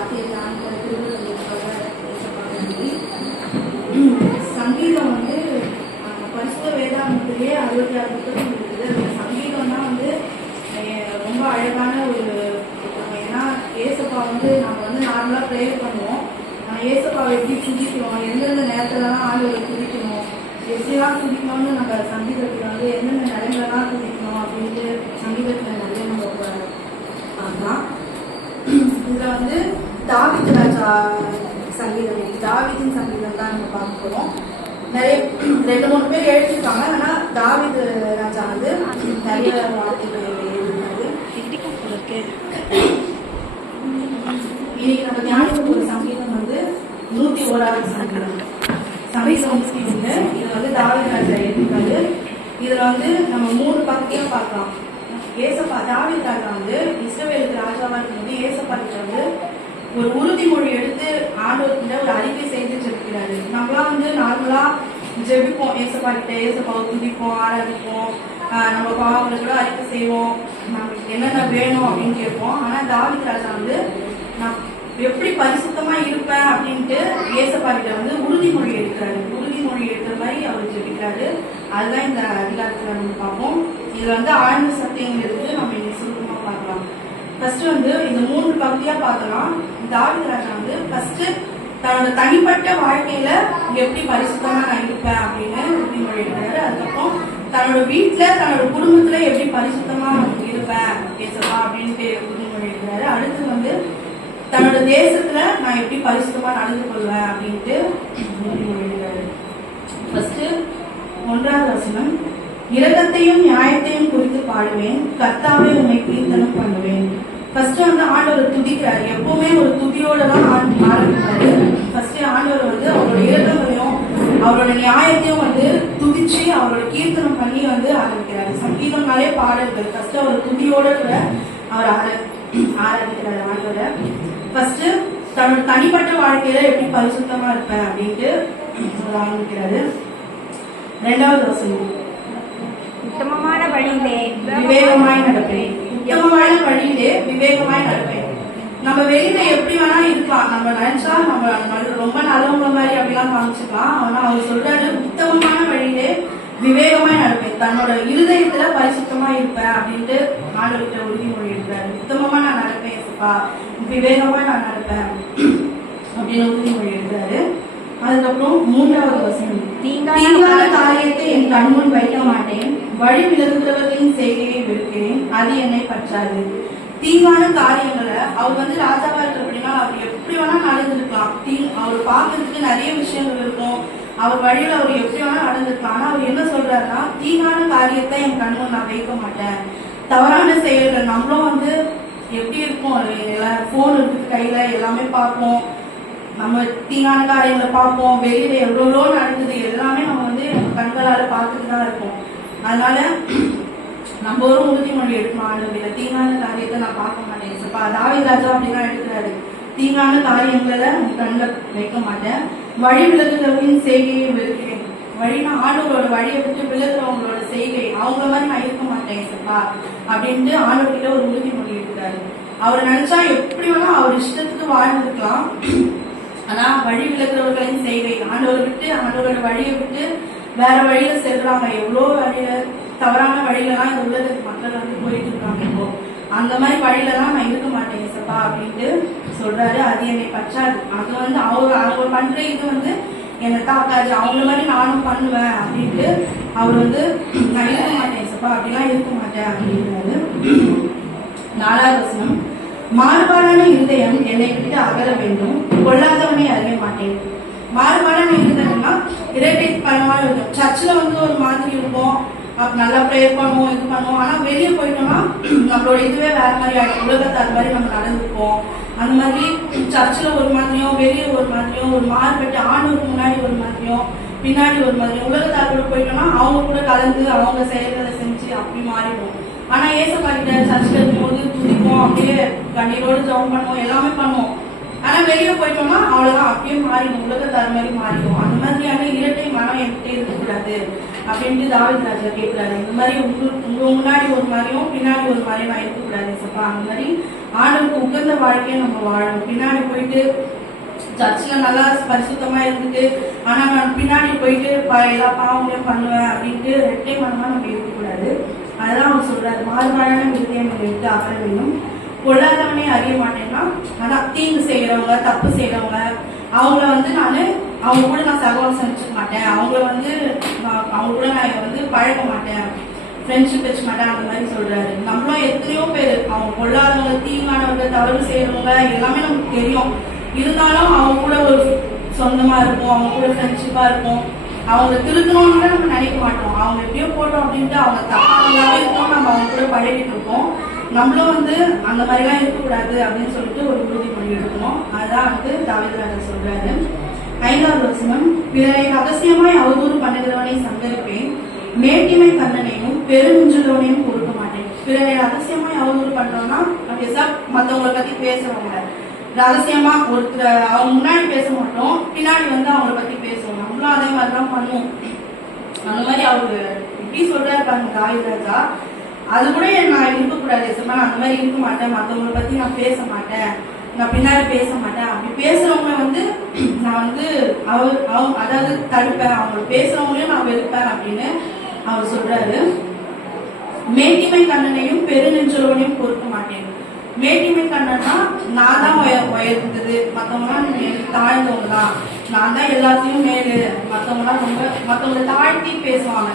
வார்த்தையை சங்கீதம் வந்து பரிசுத்த வேதாந்தத்திலேயே 66 புத்தகம் இருக்குது. அந்த சங்கீதம் தான் வந்து ரொம்ப அழகான ஒரு புத்தகம். ஏன்னா ஏசப்பா வந்து நம்ம வந்து நார்மலாக ப்ரேயர் பண்ணுவோம். ஆனால் ஏசப்பாவை எப்படி துதிக்கணும், எந்தெந்த நேரத்துலலாம் ஆண்டவரை துதிக்கணும், எப்படிலாம் துதிக்கணும்னு நம்ம சங்கீதத்தில் வந்து எந்தெந்த நிலைமைலாம் துதிக்கணும் அப்படின்ட்டு சங்கீதத்தில் நிறைய நம்ம பார்க்கலாம். இதில் வந்து தாவீது ராஜா சங்கீதம், தாவீதின் சங்கீதம் தான் நம்ம பார்க்க போகிறோம். நிறைய 2-3 பேர் எழுதியிருக்காங்க. ஆனால் தாவீது ராஜா வந்து நிறைய வார்த்தைகள் எழுதியிருக்காரு. இன்னைக்கு நம்ம ஞானிக்கு ஒரு சங்கீதம் வந்து 101வது சங்கீதம். சங்கீதம் இது வந்து தாவீது ராஜா எழுதியிருக்காரு. இதில் வந்து நம்ம 3 பக்கத்தையும் பார்க்கலாம். ஏசப்பா தாவீது ராஜா வந்து இஸ்ரவேலுக்கு ராஜாவா இருக்கும்போது ஏசப்பா கிட்ட வந்து ஒரு உறுதிமொழி எடுத்து ஆண்டவர்கிட்ட ஒரு அறிக்கை செய்து ஜெபிக்கிறாரு. நம்மளாம் வந்து நார்மலா ஜெபிப்போம், ஏசப்பா கிட்ட ஏசப்பாவை துதிப்போம், ஆராதிப்போம், நம்ம பாவங்களுக்கு அறிக்கை செய்வோம், நமக்கு என்னென்ன வேணும் அப்படின்னு கேட்போம். ஆனா தாவீது ராஜா வந்து நான் எப்படி பரிசுத்தமா இருப்பேன் அப்படின்ட்டு ஏசப்பா கிட்ட வந்து உறுதிமொழி எடுக்கிறாரு. உறுதிமொழி எடுக்கிற மாதிரி அவர் ஜெபிக்கிறாரு. அதுதான் இந்த அதிகாரத்துல நம்ம பார்ப்போம். இதுல வந்து ஆழ்ந்த சத்தியங்கள் இருக்கு. நம்ம இன்னைக்கு சுருக்கமா பார்க்கலாம். ஃபர்ஸ்ட் வந்து இந்த 3 பகுதியா பார்க்கலாம். தாவீது ராஜா வந்து ஃபர்ஸ்ட் தன்னோட தனிப்பட்ட வாழ்க்கையில எப்படி பரிசுத்தமா நான் இருப்பேன் அப்படின்னு உறுதிமொழி எடுக்கிறாரு. அதுக்கப்புறம் தன்னோட வீட்டுல தன்னோட குடும்பத்துல எப்படி பரிசுத்தமா இருப்பேன் ஏசப்பா அப்படின்ட்டு உறுதிமொழி எடுக்கிறாரு. அடுத்து வந்து தன்னோட தேசத்துல நான் எப்படி பரிசுத்தமா நடந்து கொள்வேன் அப்படின்ட்டு உறுதிமொழி எடுக்கிறாரு. ஃபர்ஸ்ட் 1வது வசனம், இரக்கத்தையும் நியாயத்தையும் குறித்து பாடுவேன், கர்த்தாவே உன்னை கீர்த்தனம் பண்ணுவேன். ஃபர்ஸ்ட் வந்து ஆண்டவர் துதிக்கிறாரு. எப்பவுமே ஒரு துதியோட தான் ஆரம்பிக்கிறாரு. ஃபர்ஸ்ட் ஆண்டவர் வந்து அவரோட இரக்கங்களையும் அவரோட நியாயத்தையும் வந்து துதிச்சு அவரோட கீர்த்தனம் பண்ணி வந்து ஆரம்பிக்கிறாரு. சங்கீதம்னாலே பாடல்கள். ஃபர்ஸ்ட் அவர் துதியோட கூட அவர் ஆரம்பிக்கிறாரு ஆண்டவரை. ஃபர்ஸ்ட் தன்னோட தனிப்பட்ட வாழ்க்கையில எப்படி பரிசுத்தமா இருப்பேன் அப்படின்ட்டு ஆரம்பிக்கிறாரு. 2வது வசனம், உத்தமமான வழியிலே விவேகமாய் நடப்பேன். உத்தமமான வழியிலே விவேகமாய் நடப்பேன். நம்ம வெளியில எப்படி வேணா இருக்கலாம், நம்ம நினைச்சா நம்ம ரொம்ப நல்லவங்க மாதிரி அப்படிலாம் காமிச்சுக்கலாம். ஆனா அவர் சொல்றாரு உத்தமமான வழியிலே விவேகமாய் நடப்பேன், தன்னோட இருதயத்துல பரிசுத்தமா இருப்பேன் அப்படின்ட்டு ஆண்டவர்கிட்ட உறுதிமொழி எடுக்கிறாரு. உத்தமமா நான் நடப்பேன், விவேகமா நான் நடப்பேன் அப்படின்னு உறுதிமொழி எடுக்கிறாரு. அதுக்கப்புறம் 3வது வசனம், தீங்கான காரியத்தை என் கண்முன் வைக்க மாட்டேன், வழி விலகுகிறவர்களின் செய்கையை வெறுக்கிறேன், அது என்னை பற்றாது. தீங்கான காரியங்களை அவர் வந்து ராஜாவா இருக்க அப்படின்னா அவர் எப்படி வேணா நடந்திருக்கலாம். அவர் பார்க்கறதுக்கு நிறைய விஷயங்கள் இருக்கும். அவர் வழியில அவர் எப்படி வேணா நடந்திருக்கலாம். ஆனா அவர் என்ன சொல்றாருன்னா, தீங்கான காரியத்தை என் கண்முன் நான் வைக்க மாட்டேன். தவறான செயல்கள் நம்மளும் வந்து எப்படி இருக்கும், போன் இருக்கு கையில, எல்லாமே பார்ப்போம், நம்ம தீங்கான காரியங்களை பார்ப்போம், வெளியில எவ்வளோ நடக்குது எல்லாமே நம்ம வந்து கண்களால பார்த்துட்டு தான் இருக்கோம். அதனால நம்ம ஒரு உறுதிமொழி எடுக்கணும், ஆண்டவரில் தீங்கான காரியத்தை நான் பார்க்க மாட்டேன். தாவீது ராஜா அப்படிதான் எடுக்கிறாரு. தீங்கான காரியங்களை கண்ணில் வைக்க மாட்டேன், வழி விலகுகிறவர்களின் செய்கையை வெறுக்கிறேன். வழினா ஆண்டவரோட வழியை விட்டு விலகுறவங்களோட செய்கை, அவங்கள மாதிரி நான் இருக்க மாட்டேன் அப்படின்ட்டு ஆண்டவர்கிட்ட ஒரு உறுதிமொழி எடுக்கிறாரு. அவர் நினைச்சா எப்படி வேணா அவர் இஷ்டத்துக்கு வாழ்ந்துருக்கலாம். ஆனா வழி விலகுறவர்களின் செய்கை, ஆண்டவரோட வழியை விட்டு வேற வழியில செல்றாங்க. எவ்வளோ வழியில தவறான வழியிலலாம் இந்த உலகத்துக்கு மக்கள் வந்து போயிட்டு இருக்காங்க. இப்போ அந்த மாதிரி வழியிலலாம் நான் இருக்க மாட்டேன் ஏசப்பா அப்படின்ட்டு சொல்றாரு. அது என்னை பற்றாது. அது வந்து அவங்க பண்ற இது வந்து என்னை தாக்காது, அவங்கள மாதிரி நானும் பண்ணுவேன் அப்படின்ட்டு அவர் வந்து நான் இருக்க மாட்டேன் ஏசப்பா, அப்படிலாம் இருக்க மாட்டேன் அப்படின்றாரு. 4வது வசனம், மாறுபாடான இருதயம் என்னை விட்டு அகல வேண்டும், கொள்ளாதவனை அறிய மாட்டேன். மாறுபாடான இருதயம்னா இரட்டை பலமான இருக்கும். சர்ச்சில் வந்து ஒரு மாதிரி இருக்கும், நல்லா ப்ரேயர் பண்ணுவோம், இது பண்ணுவோம். ஆனா வெளியே போயிட்டோம்னா நம்மளோட இதுவே வேற மாதிரி ஆகிடும். உலகத்தை அது மாதிரி நம்ம நடந்துப்போம். அந்த மாதிரி சர்ச்சில் ஒரு மாதிரியும் வெளியே ஒரு மாதிரியும் ஒரு மாறுபட்டு ஆண்டவருக்கு முன்னாடி ஒரு மாதிரியும் பின்னாடி ஒரு மாதிரியும் உலகத்தாரோட போயிட்டோம்னா அவங்க கூட கலந்து அவங்க செயல்களை செஞ்சு அப்படி மாறிடும். ஆனா ஏசப்பா கிட்ட சர்ச்சில் இருக்கும்போது துதிப்போம், அப்படியே கண்ணீரோடு ஜெபம் பண்ணுவோம், எல்லாமே பண்ணுவோம். ஆனா வெளியே போயிட்டோம்னா அவ்வளவுதான், அப்படியே மாறிடும், உலகத்தார் மாதிரி மாறிடும். அந்த மாதிரியான இரட்டை மனம் என்கிட்ட இருக்கக்கூடாது அப்படின்ட்டு தாவீது ராஜா கேட்கிறாரு. இந்த மாதிரி உங்க முன்னாடி ஒரு மாதிரியும் பின்னாடி ஒரு மாதிரியும் நான் இருக்கக்கூடாது ஏசப்பா, அந்த மாதிரி ஆண்டவருக்கு உகந்த வாழ்க்கையை நம்ம வாழணும். பின்னாடி போயிட்டு சர்ச்சில் நல்லா பரிசுத்தமா இருந்துட்டு ஆனா நான் பின்னாடி போயிட்டு எல்லா பாவங்களையும் பண்ணுவேன் அப்படின்ட்டு ரெட்டை மனமா நம்ம இருக்கக்கூடாது. அதெல்லாம் அவர் சொல்றாரு, மாறுபாடான விருத்தியம் எடுத்து அகல வேண்டும். பொல்லாதவனே அறிய மாட்டேன்னா அதான் தீங்கு செய்யறவங்க, தப்பு செய்யறவங்க, அவங்கள வந்து அவங்க கூட நான் சகவாசம் வச்சுக்க மாட்டேன், அவங்க கூட நான் பழக மாட்டேன், ஃப்ரெண்ட்ஷிப் வச்சுக்க மாட்டேன், அந்த மாதிரி சொல்றாரு. நம்மளும் எத்தனையோ பேர் அவங்க பொல்லாதவங்க, தீங்கானவங்க, தவறு செய்யறவங்க எல்லாமே நமக்கு தெரியும். இருந்தாலும் அவங்க கூட ஒரு சொந்தமா இருக்கும், அவங்க கூட ஃப்ரெண்ட்ஷிப்பா இருக்கும். அவங்க திருத்தணும்னு நம்ம நினைக்க மாட்டோம். அவங்க எப்படியோ போட்டோம் அப்படின்ட்டு அவங்க தப்பானதாவே இருக்கும், நம்ம அவங்க கூட பழகிட்டு இருக்கோம். நம்மளும் அந்த மாதிரிலாம் இருக்கக்கூடாது அப்படின்னு சொல்லிட்டு ஒரு உறுதிமொழி எடுக்கணும். அதுதான் தாவீது சொல்றாரு. 5வது வசனம், பிறரை ரகசியமாய் அவதூறு பண்ணுகிறவனை சந்தரிப்பேன், மேட்டிமை கண்ணனையும் பெருமிஞ்சுகிறவனையும் கொடுக்க மாட்டேன். பிறரை ரகசியமாய் அவதூறு பண்றோம்னா மத்தவங்களை பத்தி பேசுறவங்க ரகசியமா ஒருத்தர் அவங்க முன்னாடி பேச மாட்டோம், பின்னாடி அவங்கள பத்தி பேசுவோம். நம்மளும் அதே மாதிரிதான் பண்ணுவோம். அந்த மாதிரி அவரு இப்படி சொல்றாரு பாருங்க தாவீது. அது கூட நான் இருக்கக்கூடாது, நான் அந்த மாதிரி இருக்க மாட்டேன், மற்றவங்களை பத்தி நான் பேச மாட்டேன், நான் பின்னாடி பேச மாட்டேன். அப்படி பேசுறவங்க நான் அதாவது தடுப்பேன், அவங்க பேசுறவங்களையும் நான் வெறுப்பேன் அப்படின்னு அவர் சொல்றாரு. மேட்டிமை கண்ணனையும் பெருநெஞ்சொருவனையும் பொறுக்க மாட்டேன். மேட்டிமை கண்ணன்னா நான் தான் உயர்ந்தது, மற்றவங்களாம் தாழ்ந்தவங்க தான், நான் தான் எல்லாத்தையும் மேலு, மற்றவங்களை தாழ்த்தி பேசுவாங்க.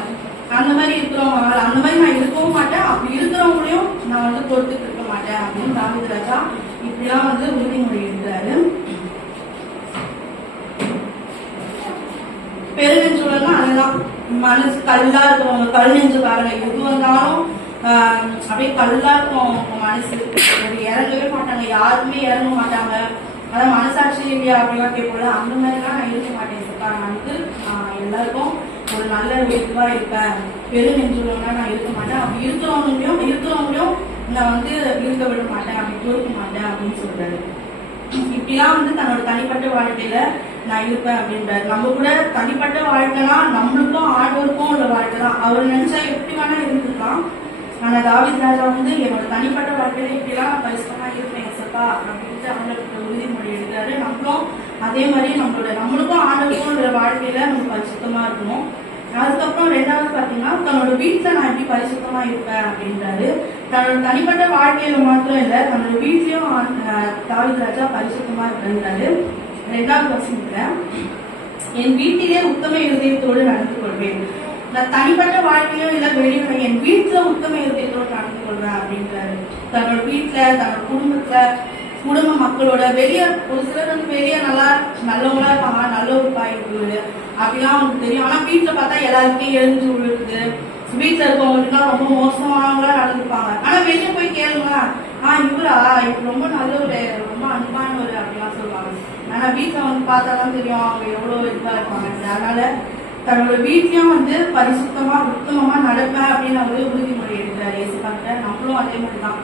அந்த மாதிரி இருக்கிறவங்க, அந்த மாதிரி நான் இருக்கவும் மாட்டேன், அப்படி இருக்கிறவங்களையும் நான் பொறுத்துட்டு இருக்க மாட்டேன் அப்படின்னு தாவீது ராஜா இப்படிலாம் உறுதிமொழி எடுக்கிறாரு. பெருநெஞ்சோலன்னா அதுதான், மனசு கல்லா இருக்கிறவங்க, கல் நெஞ்சுக்காரங்க, எது வந்தாலும் அப்படியே கல்லா இருக்கும் மனசு, இறங்கவே மாட்டாங்க, யாருமே இறங்க மாட்டாங்க. அதான் மனசாட்சி இல்லையா அப்படிலாம் கேட்போம்ல, அந்த மாதிரிலாம் நான் இருக்க மாட்டேன். நான் எல்லாருக்கும் ஒரு நல்ல இதுவா இருப்பேன், பெருநெஞ்சுலன்னா நான் இருக்க மாட்டேன், அப்படி இருக்கிறவங்களையும் நான் இருக்க விட மாட்டேன், அப்படி பொறுக்க மாட்டேன் அப்படின்னு சொல்றாரு. இப்படிலாம் தன்னோட தனிப்பட்ட வாழ்க்கையில நான் இருப்பேன் அப்படின்றாரு. நம்ம கூட தனிப்பட்ட வாழ்க்கைனா நம்மளுக்கும் ஆண்டவருக்கும் உள்ள வாழ்க்கை தான். அவர் நினைச்சா எப்படி வேணா இருந்துக்கலாம். ஆனா தாவீது ராஜா என்னோட தனிப்பட்ட வாழ்க்கையில இப்படிலாம் பரிசுத்தமா இருப்பேன் சப்பா அப்படின்ட்டு அவங்களுக்கு உறுதிமொழி எடுக்கிறாரு. நம்மளும் அதே மாதிரி நம்மளுக்கும் ஆண்டவருக்கும் உள்ள வாழ்க்கையில நம்ம பரிசுத்தமா இருக்கணும். அதுக்கப்புறம் 2வது பாத்தீங்கன்னா தன்னோட வீட்டுல நான் எப்படி பரிசுத்தமா இருப்பேன் அப்படின்றாரு. தன்னோட தனிப்பட்ட வாழ்க்கையில மாத்திரம் இல்ல, தன்னோட வீட்லயும் தாவீது ராஜா பரிசுத்தமா இருக்கிறாரு. 2வது வசனத்துல, என் வீட்டிலே உத்தம இருதயத்தோடு நடந்து கொள்வேன். நான் தனிப்பட்ட வாழ்க்கையோ இல்ல வெளியே என் வீட்டுல உத்தம இருதயத்தோடு நடந்து கொள்வேன் அப்படின்றாரு. தன்னோட வீட்டுல, தன்னோட குடும்ப மக்களோட, வெளியே ஒரு சிலர் வெளியே நல்லவங்களா இருப்பாங்க, நல்ல ஒரு பாய்வு அப்படிலாம் அவங்களுக்கு தெரியும். ஆனா வீட்டுல பார்த்தா எல்லாருக்கும் எழுந்து விழுது, வீட்டுல இருக்கவங்களுக்கு ரொம்ப மோசமானவங்களா நடந்துருப்பாங்க. ஆனா வெளியே போய் கேளுங்களா, இவரா இப்ப ரொம்ப நல்லவர், ரொம்ப அன்பானவர் அப்படிலாம் சொல்லுவாங்க. ஆனா வீட்டுல பார்த்தாதான் தெரியும் அவங்க எவ்வளவு இதா இருப்பாங்க. அதனால தன்னோட வீட்லயும் பரிசுத்தமா உத்தமமா நடப்பேன் அப்படின்னு உறுதிமொழி எடுக்கிறார் இயேசுக்காக. நம்மளும் அதே மாதிரிதான்,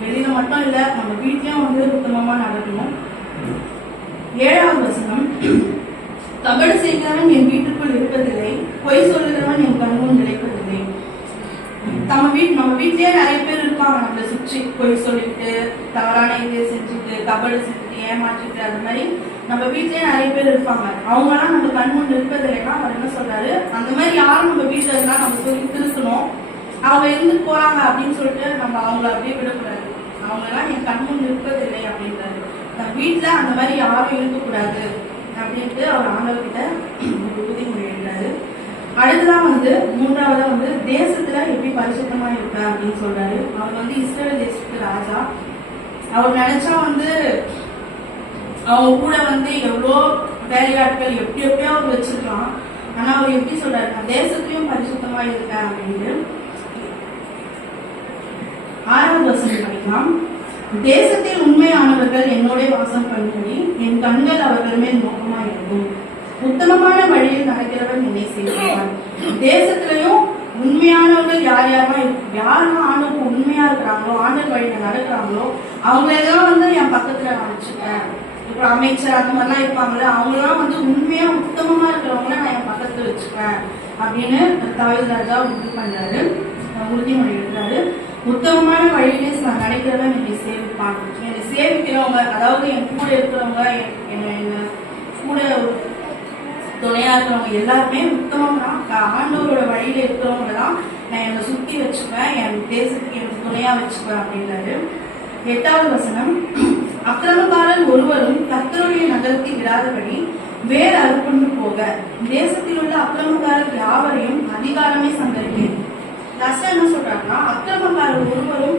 வெளியில மட்டும் இல்ல நம்ம வீட்லயும் உத்தமமா நடக்கணும். 7வது வசனம், தவறு செய்கிறவன் என் வீட்டுக்குள் இருப்பதில்லை, பொய் சொல்லுகிறவன் என் கண்முன் நிலைப்பதில்லை. நம்ம வீட்லயே நிறைய பேர் இருப்பாங்க, நம்மளை சுற்றி பொய் சொல்லிட்டு, தவறான இதை செஞ்சுட்டு, கபடு செஞ்சுட்டு, ஏமாற்றிட்டு, அது மாதிரி நம்ம வீட்லயே நிறைய பேர் இருப்பாங்க. அவங்க எல்லாம் நம்ம கண்முன் இருப்பதில்லைன்னா அவர் என்ன சொல்றாரு, அந்த மாதிரி யாரும் நம்ம வீட்டுல இருந்தா நம்ம சொல்லி திருத்தணும். அவங்க இருந்து போறாங்க அப்படின்னு சொல்லிட்டு நம்ம அவங்கள அப்படியே விடக்கூடாது. அவங்க எல்லாம் என் கண்முன் இருப்பதில்லை அப்படின்றாரு. நம்ம வீட்டுல அந்த மாதிரி யாரும் இருக்கக்கூடாது அப்படின்ட்டு அவர் ஆண்டவர்கிட்ட உறுதிமொழி எடுக்கிறாரு. அடுத்துதான் 3வதா தேசத்துல எப்படி பரிசுத்தமா இருப்ப அப்படின்னு சொல்றாரு. அவர் இஸ்ரேல் தேசத்துக்கு ராஜா. அவர் நினைச்சா அவங்க கூட எவ்வளோ வேலையாட்கள் எப்படியோ அவர் வச்சிருக்கலாம். ஆனா அவர் எப்படி சொல்றாரு, நான் தேசத்திலயும் பரிசுத்தமா இருக்கேன் அப்படின்னு. 6வது வசனம் படிக்கலாம். தேசத்தில் உண்மையானவர்கள் என்னோட வாசம் பண்ணும்படி என் கண்கள் அவர்கள் மேல் நோக்கமா இருக்கும். உத்தமமான வழியில் நடக்கிறவன் என்னை செய்வான். தேசத்திலையும் உண்மையானவர்கள் யாரெல்லாம் ஆண்டவருக்கு உண்மையா இருக்கிறாங்களோ, ஆண்டவர் வழியில நடக்கிறாங்களோ அவங்களெல்லாம் என் பக்கத்துல நான் வச்சுட்டேன். இப்போ அமைச்சர் அந்த மாதிரிலாம் இருப்பாங்களே, அவங்களாம் உண்மையா உத்தமமா இருக்கிறவங்கள நான் என் பக்கத்துல வச்சுப்பேன் அப்படின்னு தாவீது ராஜா உறுதி பண்றாரு, உறுதிமொழி எடுக்கிறாரு. உத்தமமான வழியிலே நான் நினைக்கிறவன் என்னை சேவிப்பான். என்னை சேவிக்கிறவங்க, அதாவது என் கூட இருக்கிறவங்க, என்ன கூட துணையா இருக்கிறவங்க எல்லாருமே உத்தமம் தான். ஆண்டவரோட வழியில இருக்கிறவங்க தான் நான் என்னை சுத்தி வச்சுப்பேன், என் தேசத்துக்கு எனக்கு துணையா வச்சுப்பேன் அப்படின்றாரு. 8வது வசனம், அக்கிரமக்காரன் ஒருவரும் கர்த்தருடைய நகரத்தை விடாதபடி வேறு அறுப்புண்டு போக தேசத்தில் உள்ள அக்கிரமக்காரர் யாவரையும் அதிகாரமே சங்கரிப்பேன். லாஸ்டா என்ன சொல்றாங்கன்னா, அக்கிரமக்காரர் ஒருவரும்,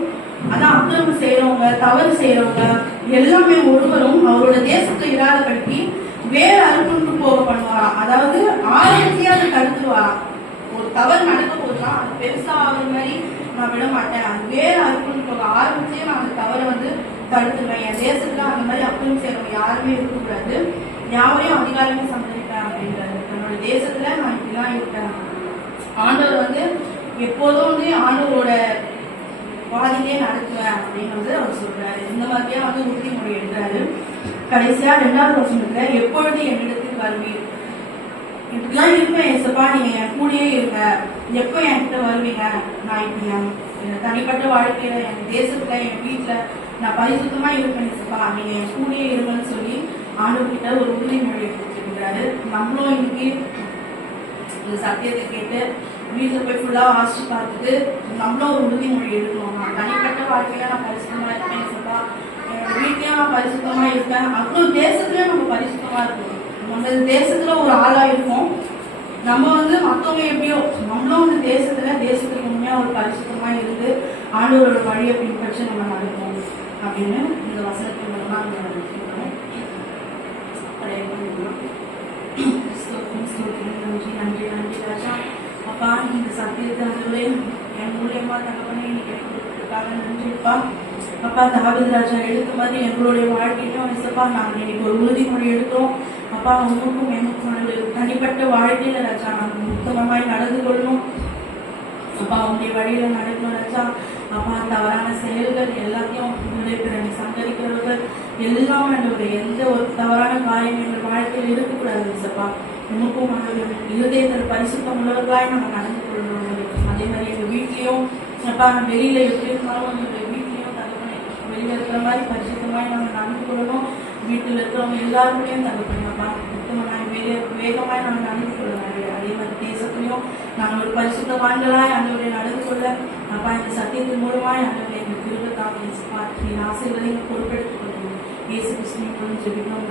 அதான் அக்கிரமம் செய்யறவங்க, தவறு செய்யறவங்க எல்லாமே ஒருவரும் அவரோட தேசத்தை இராதபடிக்கு வேற அறுப்புண்டு போக பண்ணுவாராம். அதாவது ஆரம்பத்தையே அதை தடுத்துவாராம். ஒரு தவறு நடக்க போதுதான், அது பெருசா ஆகுற மாதிரி நான் விட மாட்டேன், அது வேற அறுப்புண்டு போக ஆரம்பத்தையே நான் அந்த தவறை தடுத்துருவேன். என் தேசத்துல அந்த மாதிரி அக்கிரமம் செய்யறவங்க யாருமே இருக்கக்கூடாது, யாரையும் அதிகாரமே சம்பளிப்பேன் அப்படின்றாரு. என்னோட தேசத்துல நான் இப்படிதான் இருப்பேன். ஆண்டவர் எப்போதும் ஆண்டவரோட பாதிலே நடத்துவேன் அப்படின்னு அவர் சொல்றாரு. இந்த மாதிரியா உறுதிமொழி எடுக்கிறாரு. கடைசியா 2வது வசனத்துல, எப்பொழுது என்னிடத்தில் வருவீர், இப்படிலாம் இருப்பேன் ஏசப்பா, நீங்க என் கூடயே இருங்க, எப்ப என்கிட்ட வருவீங்க, நான் இப்படி என் தனிப்பட்ட வாழ்க்கையில, என் தேசத்துல, என் வீட்டுல நான் பரிசுத்தமா இருப்பேன் ஏசப்பா, நீங்க என் கூடயே இருங்கன்னு சொல்லி ஆண்டவர்கிட்ட ஒரு உறுதிமொழி எடுத்துருக்கிறாரு. நம்மளும் இன்னைக்கு இந்த சத்தியத்தை கேட்டு வீட்டுல போய் ஃபுல்லா வாசிச்சு பார்த்துட்டு நம்மளும் ஒரு உறுதிமொழி எடுக்கணும். நான் தனிப்பட்ட வாழ்க்கையில நான் பரிசுத்தமா இருப்பேன் சொல்லா, என்னோட வீட்லயும் நான் பரிசுத்தமா இருப்பேன், அப்புறம் தேசத்துலயும் நம்ம பரிசுத்தமா இருக்கணும். நம்ம தேசத்துல ஒரு ஆளா இருக்கும், நம்ம மத்தவங்க எப்படியோ நம்மளும் தேசத்துக்கு உண்மையா ஒரு பரிசுத்தமா இருந்து ஆண்டவரோட வழியை பின்பற்றி நம்ம நடப்போம் அப்படின்னு இந்த வசனத்தின் மூலமா நன்றி நன்றி ராஜா. அப்பா, இந்த சத்தியத்தை என் மூலியமா தகவலை இன்னைக்கு கொடுத்துருக்காங்க, நன்றிப்பா. அப்பா, தாவீது ராஜா எடுத்த மாதிரி எங்களுடைய வாழ்க்கையிலும் இசப்பா நாங்கள் இன்னைக்கு ஒரு உறுதிமொழி எடுத்தோம். அப்பா, உங்களுக்கும் எனக்கும் தனிப்பட்ட வாழ்க்கையில ராஜா நாங்கள் உத்தமமாய் நடந்து கொள்ளணும். அப்பா, உங்களுடைய வழியில நடக்கணும் ராஜா. அப்பா, தவறான செயல்கள் எல்லாத்தையும் சங்கரிக்கிறவர்கள் எல்லாம் என்னுடைய எந்த ஒரு தவறான காரியம் எங்கள் வாழ்க்கையில் இருக்கக்கூடாது இசப்பா. உங்களுக்கும் இருதயத்தில் பரிசுத்தம் உள்ளவர்களாய் நாங்கள் நடந்து கொள்ளணும். அதே மாதிரி எங்க வீட்லயும் அப்பா, வெளியில எப்படி இருந்தாலும் எங்களுடைய வீட்லயும் தகவலை வெளியில இருக்கிற மாதிரி பரிசுத்தமாய் நாங்கள் நடந்து கொள்ளணும். வீட்டில் இருக்கிறவங்க எல்லாருக்குள்ளேயும் தகவப்பா உத்தமமாய் வேகமாய் நாங்கள் நடந்து கொள்ளணும். அதே மாதிரி தேசத்துலயும் நாங்கள் ஒரு பரிசுத்தவான்களாய் அன்றைய நடந்து கொள்ள அப்பா, இந்த சத்தியத்தின் மூலமாய் அன்றைய எங்கள் திருவிழாவை ஆசைகளை பொறுப்பெடுத்துக் கொள்ளணும். இயேசு கிறிஸ்துவின் ஜெபிக்கிறோம்.